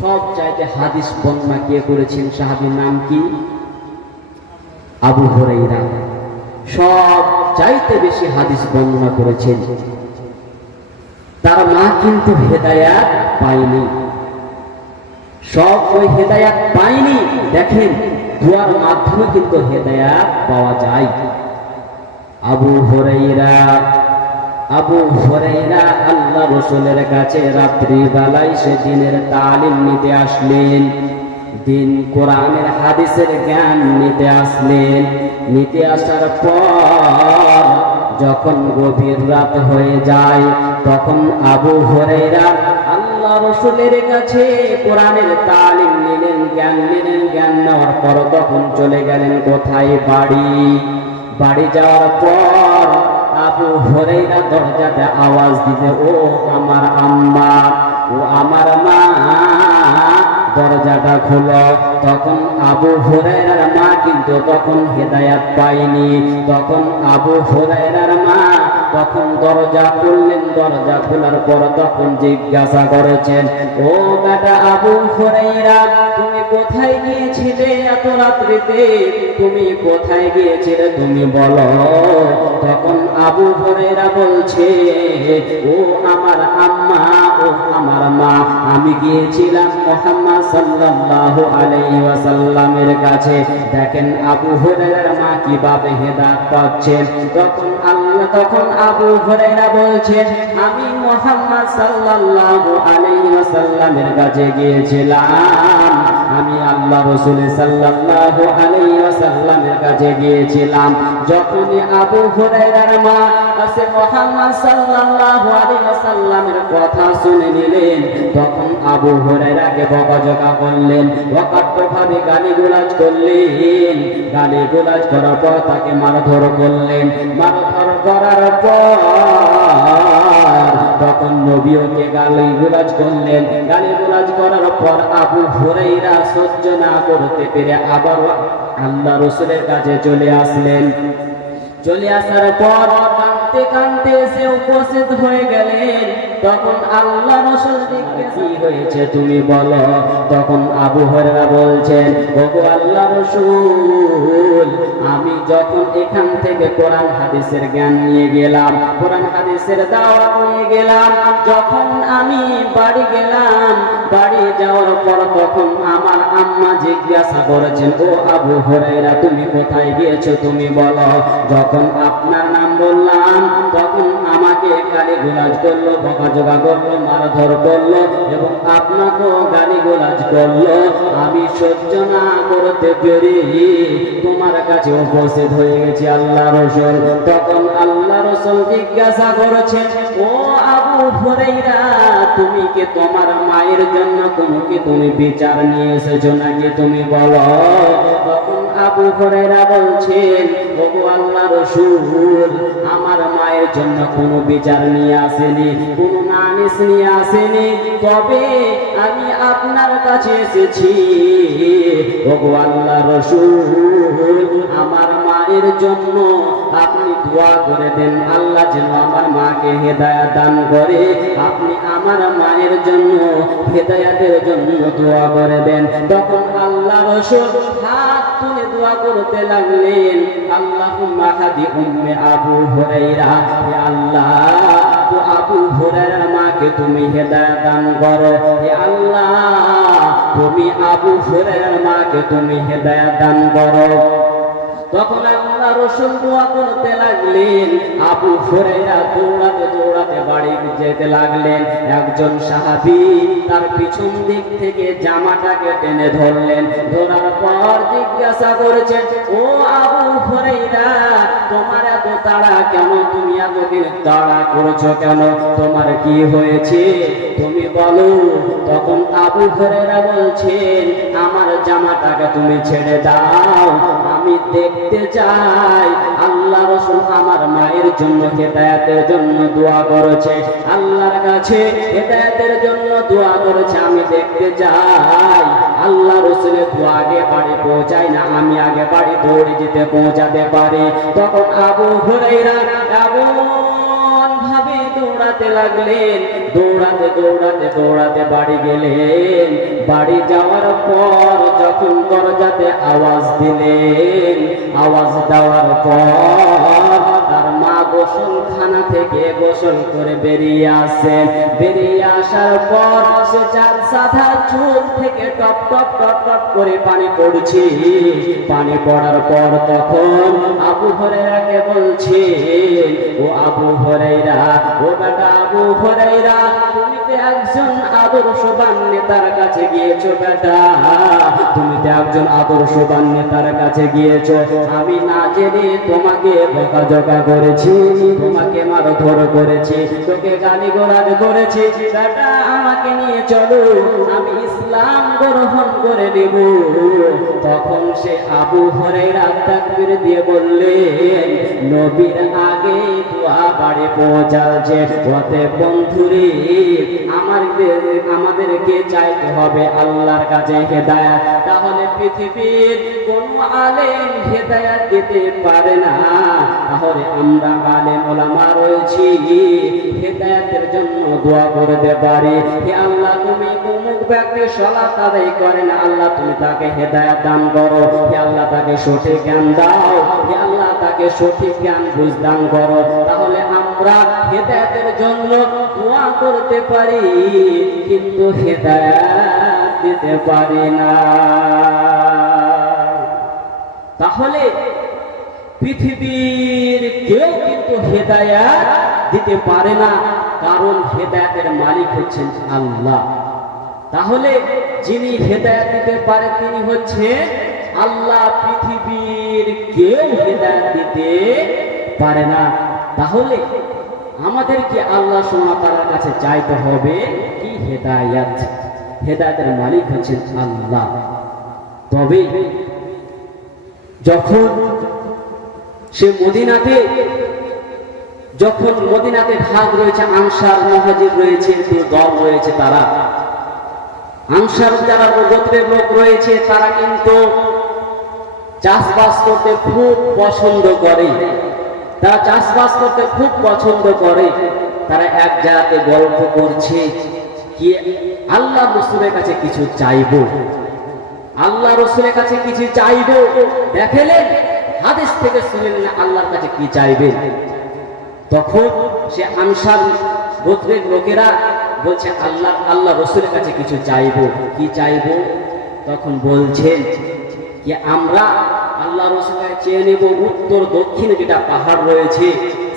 সব চাইতে হাদিস বর্ণনা কে করেছেন? সাহাবীর নাম কি? আবু হুরায়রা। সব চাইতে বেশি হাদিস বর্ণনা করেছেন। তার মা কিন্তু হেদায়াত পায়নি। সব ওই হেদায়াত পায়নি। দেখেন, দুয়ার মাধ্যমে কিন্তু হেদায়াত পাওয়া যায়। আবু হুরায়রা আল্লাহ রাসূলের কাছে রাত্রি বেলায় সে দিনের তালিম নিতে আসলেন, দিন কোরআনের হাদিসের জ্ঞান নিতে আসলেন। নিতে আসার পর যখন গভীর রাত হয়ে যায়, তখন আবু হুরায়রা আল্লাহ রাসূলের কাছে কোরআনের তালিম নিলেন, জ্ঞান নিলেন। জ্ঞান নেওয়ার পর তখন চলে গেলেন কোথায়? বাড়ি যাওয়ার পর আবু হুরায়রা দরজাতে আওয়াজ দিতে, ও আমার আম্মা, ও আমার মা, দরজাটা খোলো। তখন আবু হুরায়রার মা কিন্তু তখন হেদায়াত পায়নি। তখন আবু হুরায়রার মা তখন দরজা খুললেন। দরজা খোলার পর তখন জিজ্ঞাসা করেছেন, ও বেটা আবু হুরায়রা, তুমি কোথায় গিয়েছিলে এত রাত্রিতে? তুমি কোথায় গিয়েছিলে তুমি বলো। তখন আবু হুরায়রা বলছে, ও আমার আম্মা, ও আমার মা, আমি গিয়েছিলাম মুহাম্মদ সাল্লাল্লাহু আলাইহি ওয়াসাল্লামের কাছে। দেখেন আবু হুরায়রার মা কিভাবে হেদায়েত পাচ্ছেন। তখন আবু হুরায়রা বলছেন, আমি মুহাম্মদ সাল্লাল্লাহু আলাইহি ওয়াসাল্লামের কাছে গিয়েছিলাম, আমি আল্লাহ রাসূল সাল্লাল্লাহু আলাইহি ওয়াসাল্লামের কাছে গিয়েছিলাম। যখনই আবু হুরায়রার মা কাছে মুহাম্মদ সাল্লাল্লাহু আলাইহি ওয়াসাল্লামের কথা শুনে নিলেন, তখন আবু হুরায়রাকে বকাঝকা করলেন, অকথ্যভাবে গালিগালাজ করলেন। গালিগালাজ করার পর তাকে মারধর করলেন। মারধর করার পর তখন নবীকে গালিগালাজ করলেন। গালিগালাজ করার পর আবু হুরায়রা সহ্য না করতে পেরে আবার আল্লাহ রাসূলের কাছে চলে আসলেন। চলে আসার পর কাঁদতে কাঁদতে এসে উপস্থিত হয়ে গেলেন। তখন আল্লাহ রাসূল জিজ্ঞাসা, কি হয়েছে তুমি বলো। তখন আবু হুরায়রা বলছেন, ওগো আল্লাহ রাসূল, আমি যখন এখান থেকে কোরআন হাদিসের জ্ঞান নিয়ে গেলাম, কোরআন হাদিসের দাওয়াত নিয়ে গেলাম, যখন আমি বাড়ি গেলাম, বাড়ি যাওয়ার পর তখন আমার আম্মা জিজ্ঞাসা করেছেন, ও আবু হুরায়রা, তুমি কোথায় গিয়েছো তুমি বলো। যখন আপনার নাম বললাম, তখন আমাকে গালিগালাজ করলো, বকাঝকা করলো, মারধর করলো এবং আপনাকেও গালিগালাজ করলো। আমি সহ্য না করতে পেরে তোমার কাছে উপস্থিত হয়ে গেছি আল্লাহ রাসূল। তখন আল্লাহ রাসূল জিজ্ঞাসা করেছেন, ও আবু হুরায়রা, তুমি কি তোমার মায়ের জন্য তুমি বিচার নিয়ে এসেছো নাকি তুমি বলো। তখন আবু হুরায়রা বলছেন, ওগো আল্লাহ রাসূল, আমার মায়ের জন্য কোনো বিচার নিয়ে আসেনি, কোনো নালিশ নিয়ে আসেনি, তবে আমি আপনার কাছে এসেছি। ওগো আল্লাহ রাসূল, আমার মায়ের জন্য আপনি দোয়া করে দেন, আল্লাহ যেন আমার মাকে হেদায়েত দান করে। আপনি আমার মায়ের জন্য হেদায়েতের জন্য দোয়া করে দেন। তখন আল্লাহ রাসূল হাত তুলে দোয়া করতে লাগলেন, আল্লাহুম্মা হাদি উম্মে আবু হুরায়রা, হে আল্লাহ, তো আবু হুরায়রার মাকে তুমি হেদায়েত দান করো। হে আল্লাহ, তুমি আবু হুরায়রার মাকে তুমি হেদায়েত দান করো। তখন আল্লাহ রাসূল দোয়া করতে লাগলেন। আবু হুরায়রা দৌড়াতে দৌড়াতে বাড়ি যেতে লাগলেন। একজন সাহাবী তার পিছন দিক থেকে জামাটাকে টেনে ধরলেন। ধরার পর জিজ্ঞাসা করেছেন, ও আবু হুরায়রা, তোমার এত তাড়া কেন? তুমি এতদিন তাড়া করছো কেন? তোমার কি হয়েছে তুমি বলো। তখন আবু হুরায়রা বলছেন, আমার জামাটাকে তুমি ছেড়ে দাও, আমি দেখতে চাই আল্লাহ রাসূল আমার মায়ের জন্য হেদায়েতের জন্য দোয়া করেছে, আল্লাহর কাছে হেদায়েতের জন্য দোয়া করেছে, আমি দেখতে চাই। আল্লাহ রাসূলের দোয়া আগে বাড়ি পৌঁছায় না, আমি আগে বাড়ি দৌড়ে যেতে পৌঁছাতে পারি। তখন আবু হুরায়রা ভাবে দৌড়াতে লাগলেন। দৌড়াতে দৌড়াতে দৌড়াতে বাড়ি গেলেন। বাড়ি যাওয়ার পর যখন দরজাতে আওয়াজ দিলেন, আওয়াজ দেওয়ার পর তার মা গোসলখানা থেকে গোসল করে বেরিয়ে আসেন। বেরিয়ে আসার পর সে চার সাদা চুল থেকে টপ টপ টপ টপ করে পানি পড়ছে। পানি পড়ার পর তখন আবু হুরায়রাকে বলছে, ও আবু হুরায়রা, ও বেটা আবু হুরায়রা, তুমি তো একজন আদর্শবান নেতার কাছে গিয়েছো বেটা, তুমি তো একজন আদর্শবান নেতার কাছে গিয়েছো। আমি না জেনে তোমাকে বকাঝকা করেছি, তোমাকে মারধর করেছি, তোকে গালিগালাজ করেছি, বেটা আমাকে নিয়ে চলো, আমি ইসলাম গ্রহণ করে নেব। তখন সে আবু হুরায়রা তাকবীর দিয়ে বললেন, নবীর আগে দোয়া বাড়ি পৌঁছাচ্ছে। অতএব বন্ধুরে, আমাদেরকে চাইতে হবে আল্লাহর কাছে হেদায়েত। তাহলে পৃথিবীর কোন আলেম হেদায়েত দিতে পারে না। তাহলে আমরা আলেম ওলামা রয়েছি, হেদায়েতের জন্য দোয়া করতে পারি। হে আল্লাহ, তুমি অমুক ব্যক্তি সালাত আদায় করেন, আল্লাহ তুমি তাকে হেদায়েত দান করো। হে আল্লাহ, তাকে সঠিক জ্ঞান দাও। হে আল্লাহ, তাকে সঠিক জ্ঞান বুঝ দান করো। তাহলে আমরা হেদায়েতের জন্য দোয়া করতে পারি, কিন্তু হেদায়েত দিতে পারি না। তাহলে পৃথিবীর কেউ কিন্তু হেদায়েত দিতে পারে না, কারণ হেদায়েতের মালিক হচ্ছেন আল্লাহ। তাহলে যিনি হেদায়েত দিতে পারে তিনি হচ্ছে আল্লাহ, পৃথিবীর কেউ হেদায়েত দিতে পারে না। তাহলে আমাদেরকে আল্লাহ সুবহানাহু ওয়া তাআলার কাছে চাইতে হবে কি হেদায়েত। হেদায়েতের মালিক হচ্ছেন আল্লাহ। তবে যখন সে মদিনাতে ভাগ রয়েছে, আনসার মুহাজির রয়েছে, দল রয়েছে, তারা আনসার যারা গোত্রের লোক রয়েছে তারা কিন্তু চাষবাস করতে খুব পছন্দ করে। তারা চাষবাস করতে খুব পছন্দ করে। তারা এক জায়গাতে গল্প করছে কি আল্লাহ রাসূলের কাছে কিছু চাইবো, আল্লাহ রাসূলের কাছে কিছু চাইবো। দেখলেন হাদিস থেকে শুনলেন আল্লাহর কাছে কি চাইবেন। তখন সে আনসার গোত্রের লোকেরা বলছে আল্লাহ রাসূলের কাছে কিছু চাইবো। কি চাইবো? তখন বলছেন যে আমরা আল্লাহ রাসূলের কাছে চেয়ে নেব উত্তর দক্ষিণে যেটা পাহাড় রয়েছে,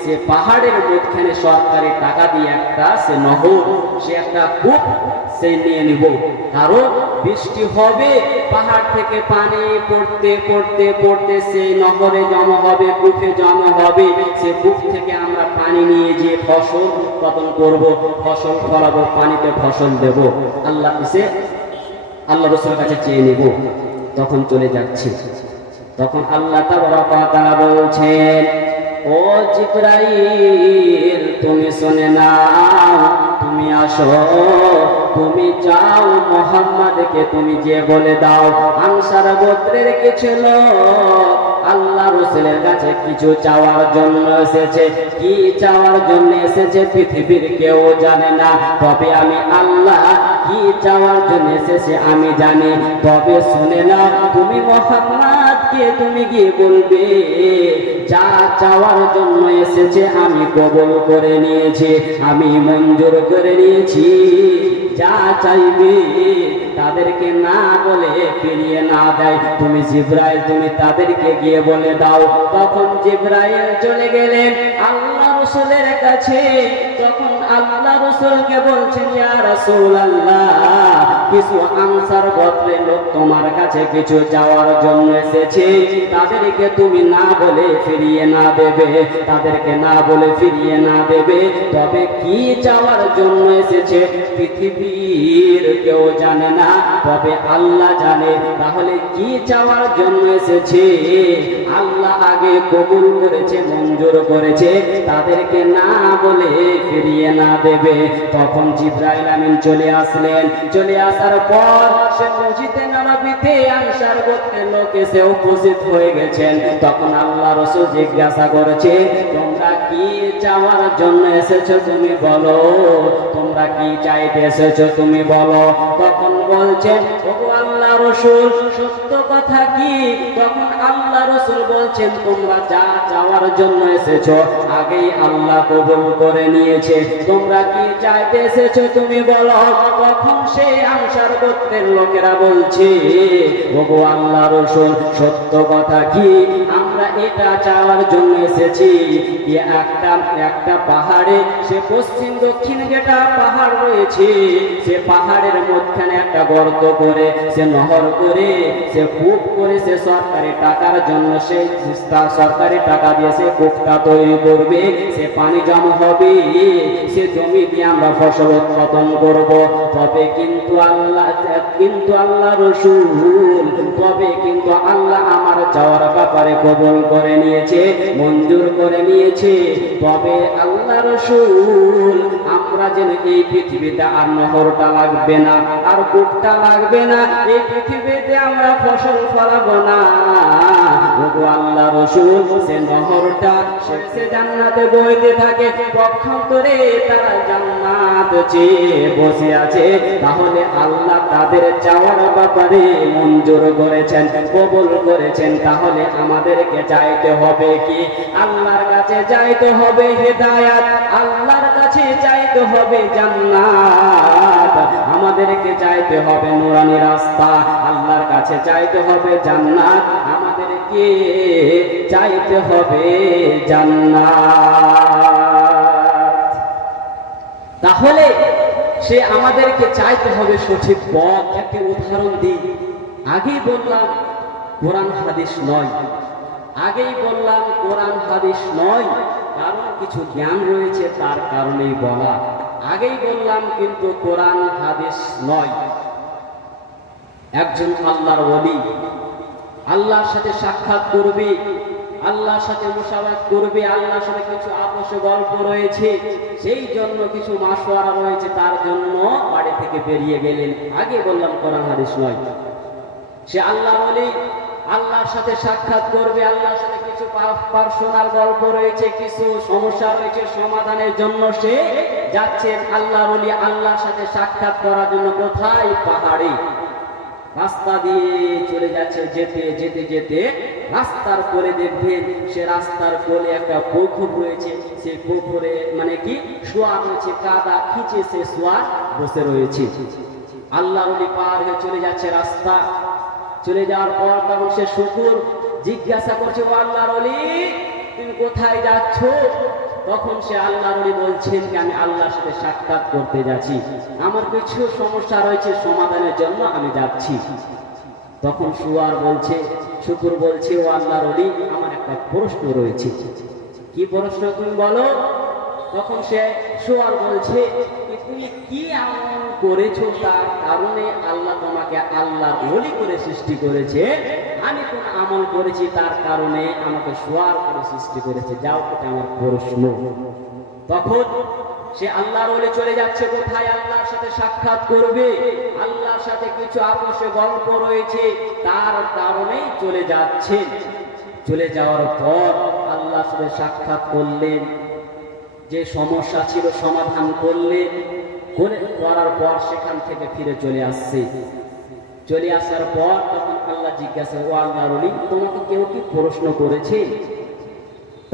সে পাহাড়ের মধ্যখানে সরকারি টাকা দিয়ে একটা সে নহর, সে একটা কূপ সে নিয়ে নিব। কারণ বৃষ্টি হবে, পাহাড় থেকে পানি পড়তে পড়তে পড়তে সেই নহরে জমা হবে, কূপে জমা হবে। সে কূপ থেকে আমরা পানি নিয়ে যে ফসল উৎপাদন করব, ফসল ফলাবো, পানিতে ফসল দেব। আল্লাহ রাসূলের কাছে চেয়ে নেব। তখন চলে যাচ্ছে। তখন আল্লাহ তাবারাকা ওয়া তাআলা বলছেন, ও জিবরাইল, তুমি শুনে নাও, তুমি আসো, তুমি যাও মুহাম্মদকে তুমি যে বলে দাও আনসার গোত্রের কিছু লোক আল্লাহ রাসূলের কাছে কিছু চাওয়ার জন্য এসেছে। কি চাওয়ার জন্য এসেছে পৃথিবীর কেউ জানে না, তবে আমি আল্লাহ কি চাওয়ার জন্য এসেছে আমি জানি। তবে শুনে নাও, তুমি মুহাম্মদকে তুমি গিয়ে বলবে যা চাওয়ার জন্য এসেছে আমি কবুল করে নিয়েছি, আমি মঞ্জুর করে নিয়েছি। যা চাইবে তাদেরকে না বলে ফিরিয়ে না দেয়। তুমি জিবরাইল তুমি তাদেরকে গিয়ে বলে দাও। তখন জিবরাইল চলে গেলেন আল্লাহ রাসূলের কাছে। তখন আল্লাহ রাসূলকে বলছেন, ইয়া রাসূলুল্লাহ, কিছু আনসার গোত্রের লোক তোমার কাছে কিছু চাওয়ার জন্য এসেছে, তাদেরকে তুমি না বলে ফিরিয়ে না দেবে, তাদেরকে না বলে ফিরিয়ে না দেবে। তবে কি চাওয়ার জন্য এসেছে পৃথিবীর কেউ জানে না, তবে আল্লাহ জানে। তাহলে কি চাওয়ার জন্য এসেছে আল্লাহ আগে কবুল করেছে, মঞ্জুর করেছে, তাদেরকে না বলে ফিরিয়ে না দেবে। তখন জিবরাইল আমিন চলে আসলেন। চলে আসার পর সে মসজিদে নববীতে আনসার গোত্রের লোক এসে উপস্থিত হয়ে গেছেন। তখন আল্লাহ রাসূল জিজ্ঞাসা করেছে, তোমরা কি চাওয়ার জন্য এসেছো তুমি বলো, তোমরা কি চাইতে এসেছো তুমি বলো। তখন বলছেন, ওগো আল্লাহ রাসূল সত্য কথা কি? তখন আল্লাহ রাসূল বলছেন, তোমরা যা চাওয়ার জন্য এসেছো আগেই আল্লাহ কবুল করে নিয়েছে। তোমরা কি চাইতে এসেছো তুমি বলো। তখন সেই আনসার গোত্রের লোকেরা বলছে, ওগো আল্লাহ রাসূল সত্য কথা কি? আমরা এটা চাওয়ার জন্য এসেছি যে একটা পাহাড়ে, সে পশ্চিম দক্ষিণ যেটা পাহাড় রয়েছে, সে পাহাড়ের মধ্যখানে একটা গর্ত করে, সে নহর করে, সে কূপ করে, সে সরকারি টাকার জন্য সে সরকারি টাকা দিয়ে সে কূপটা তৈরি করবে, সে পানি জমা হবে, সে জমি দিয়ে আমরা ফসল উৎপাদন করব। তবে কিন্তু আল্লাহ রাসূল, তবে কিন্তু আল্লাহ আমার চাওয়ার ব্যাপারে কবুল করে নিয়েছে, মঞ্জুর করে নিয়েছে। তবে আল্লাহ রাসূল আমরা যেন এই পৃথিবীতে আর নহরটা লাগবে না, আর কূপটা লাগবে না, এই পৃথিবীতে আমরা ফসল ফলাবো না। ওগো আল্লাহ রাসূল সে নহরটা সে জান্নাতে বইতে থাকে, পক্ষান্তরে তারা জান্নাত চেয়ে বসে আছে। তাহলে আল্লাহ তাদের চাওয়ার ব্যাপারে মঞ্জুর করেছেন, কবুল করেছেন। তাহলে আমাদেরকে চাইতে হবে কি? আল্লাহর কাছে চাইতে হবে হেদায়েত, আল্লাহর কাছে চাইতে হবে জান্নাত, আমাদেরকে চাইতে হবে নূরানি রাস্তা, আল্লাহর কাছে চাইতে হবে জান্নাত, আমাদেরকে চাইতে হবে জান্নাত। তাহলে সে আমাদেরকে চাইতে হবে সঠিক পথ। একটি উদাহরণ দিই, আগেই বললাম কোরআন হাদিস নয়, আগেই বললাম কোরআন হাদিস নয়, কারণ কিছু জ্ঞান রয়েছে তার কারণেই বলা। আগেই বললাম কিন্তু কোরআন হাদিস নয়। একজন আল্লাহর ওলি আল্লাহর সাথে সাক্ষাৎ করবে, আল্লাহর সাথে মুশাওয়ারাত করবে, আল্লাহর সাথে কিছু আপস গল্প রয়েছে, সেই জন্য কিছু মাশওয়ারা রয়েছে, তার জন্য বাড়ি থেকে বেরিয়ে গেলেন। আগে বললাম কোরআন হাদিস নয়। সে আল্লাহর ওলি আল্লাহর সাথে সাক্ষাৎ করবে, আল্লাহর সাথে কিছু পার্সোনাল গল্প রয়েছে, কিছু সমস্যা রয়েছে, সমাধানের জন্য সে যাচ্ছেন। আল্লাহর ওলি আল্লাহর সাথে সাক্ষাৎ করার জন্য কোথায়? পাহাড়ে রাস্তা দিয়ে চলে যাচ্ছে। যেতে যেতে যেতে রাস্তার কোলে দেখবেন, সে রাস্তার কোলে একটা পুকুর রয়েছে, সেই পুকুরে মানে কি শোয়া রয়েছে, কাদা খিচে সে শোয়া বসে রয়েছে। আল্লাহর ওলি পার হয়ে চলে যাচ্ছে রাস্তা, চলে যাওয়ার পর তখন সে শুকুর জিজ্ঞাসা করছে, ও আল্লাহর ওলি তুমি কোথায় যাচ্ছ? তখন সে আল্লাহর ওলি বলছেন যে আমি আল্লাহর সাথে সাক্ষাৎ করতে যাচ্ছি, আমার কিছু সমস্যা রয়েছে, সমাধানের জন্য আমি যাচ্ছি। তখন শুকুর বলছে, ও আল্লাহর ওলি আমার একটা প্রশ্ন রয়েছে। কি প্রশ্ন তুমি বলো? তখন সে শুয়ার বলছে, তুমি কি আমল করেছো তার কারণে আল্লাহ তোমাকে আল্লাহর ওলি করে সৃষ্টি করেছে? আমি কোন আমল করেছি তার কারণে আমাকে শুয়ার করে সৃষ্টি করেছে? যাও, এটা আমার প্রশ্ন। তখন সে আল্লাহর ওলি চলে যাচ্ছে কোথায়? আল্লাহর সাথে সাক্ষাৎ করবে, আল্লাহর সাথে কিছু আপসে গল্প রয়েছে, তার কারণেই চলে যাচ্ছে। চলে যাওয়ার পর আল্লাহর সাথে সাক্ষাৎ করলেন, যে সমস্যা ছিল সমাধান করার পর সেখান থেকে ফিরে চলে আসছে। চলে আসার পর তখন আল্লাহ জিজ্ঞাসা, ও আল্লাহর ওলি তোমাকে কেউ কি প্রশ্ন করেছে?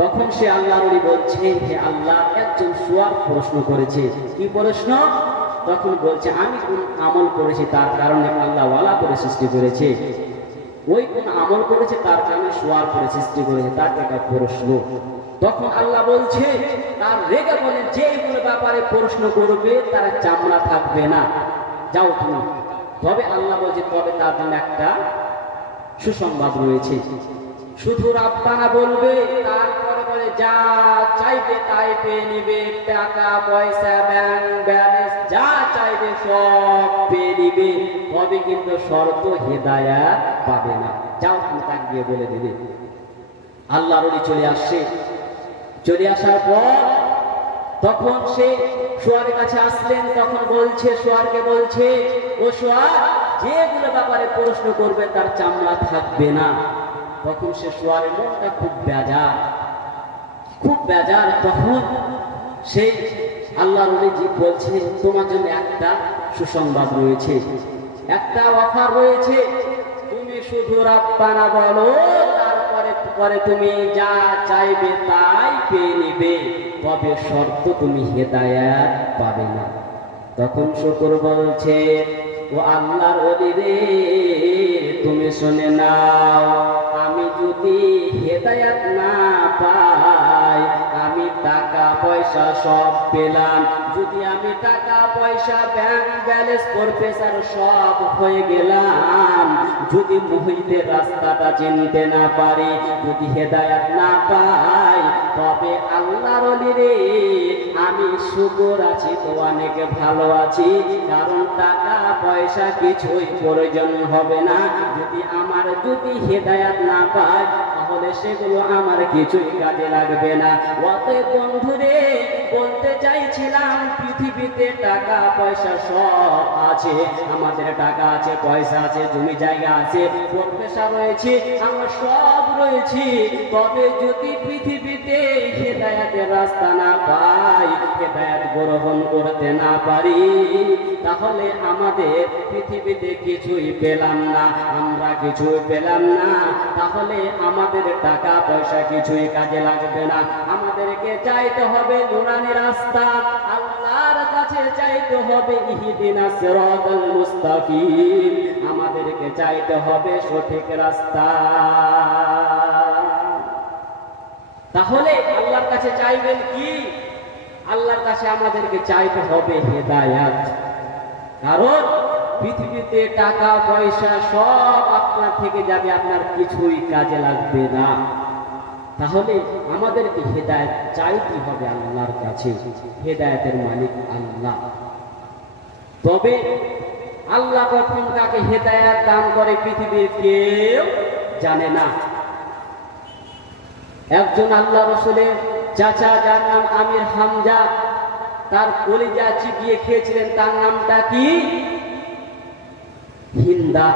তখন সে আল্লাহর ওলি বলছে, হে আল্লাহ একজন শুয়ার প্রশ্ন করেছে। কি প্রশ্ন? তখন বলছে, আমি কোন আমল করেছি তার কারণে আল্লাহ ওয়ালা করে সৃষ্টি করেছে, ওই কোন আমল করেছে তার কারণে শুয়ার করে সৃষ্টি করেছে, তার একটা প্রশ্ন। তখন আল্লাহ বলছে, তার রেগে বলে যেগুলো ব্যাপারে প্রশ্ন করবে তার চামড়া থাকবে না, যাও তুমি। তবে আল্লাহ বলছে, তবে তার জন্য একটা সুসংবাদ রয়েছে, শুধু রাব্বানা বলবে, তারপরে বলে যা চাইবে তাই পেয়ে নিবে, টাকা পয়সা ব্যাংক ব্যালেন্স যা চাইবে সব পেয়ে নিবে, তবে কিন্তু শর্ত হেদায়াত পাবে না। যাও তুমি তাকে গিয়ে বলে দিবে। আল্লাহর ওলি চলে আসছে। চলে আসার পর তখন সে শুয়ারের কাছে আসলেন। তখন বলছে, শুয়ারকে বলছে, ও শুয়ার যেগুলো ব্যাপারে প্রশ্ন করবে তার চামড়া থাকবে না। তখন সে শুয়ারের মনটা খুব বেজার। তখন সে আল্লাহর ওলি বলছে, তোমার জন্য একটা সুসংবাদ রয়েছে। একটা অফার রয়েছে, তুমি শুধু রাব্বানা বলো, তারপরে তুমি যা চাইবে তাই পেয়ে নিবে, তবে শর্ত তুমি হেদায়েত পাবে না। তখন শুকর বলছে, ও আল্লাহর ওলি রে, তুমি শুনে নাও, আমি যদি হেদায়েত না পাই, আমি টাকা পয়সা সব পেলাম, যদি আমি টাকা পয়সা ব্যাংক ব্যালেন্স প্রফেসর সব হয়ে গেলাম, যদি মুহিতের রাস্তাটা চিনতে না পারি, যদি হেদায়েত না পাই, তবে আল্লাহর ওলি রে, আমি শুকর আছি তো অনেক ভালো আছি, কারণ টাকা পয়সা কিছুই প্রয়োজন হবে না। যদি হেদায়েত না পাই, তাহলে সেগুলো আমার কিছুই কাজে লাগবে না। অতএব বন্ধুরে, বলতে চাইছিলাম, পৃথিবীতে টাকা পয়সা সব আছে, আমাদের টাকা আছে, পয়সা আছে, জমি জায়গা আছে, প্রফেসর রয়েছে, আমরা সব রয়েছি, তবে যদি পৃথিবীতে হেদায়েতের রাস্তা না পাই, হেদায়েত গ্রহণ করতে না পারি, তাহলে আমাদের পৃথিবীতে কিছুই পেলাম না, আমরা কিছুই পেলাম না, তাহলে আমাদের টাকা পয়সা কিছুই কাজে লাগবে না। আমাদেরকে চাইতে হবে নুরানি রাস্তা, আল্লাহর কাছে চাইতে হবে ইহদিনাস সিরাতাল মুস্তাকিম, আমাদেরকে চাইতে হবে সঠিক রাস্তা। তাহলে আল্লাহর কাছে চাইবেন কি? আল্লাহর কাছে আমাদেরকে চাইতে হবে হেদায়েত। কারণ পৃথিবীতে টাকা পয়সা সব আপনার থেকে যাবে, আপনার কিছুই কাজে লাগবে না। তাহলে আমাদেরকে হেদায়েত চাইতে হবে আল্লাহর কাছে, হেদায়েতের মালিক আল্লাহ। তবে আল্লাহ কখন কাকে হেদায়েত দান করে পৃথিবীর কেউ জানে না। একজন আল্লাহ রাসূলের চাচা, যার নাম আমির হামজা, তার কলিজা চিবিয়ে খেয়েছিলেন, তার নামটা কি? হিন্দা।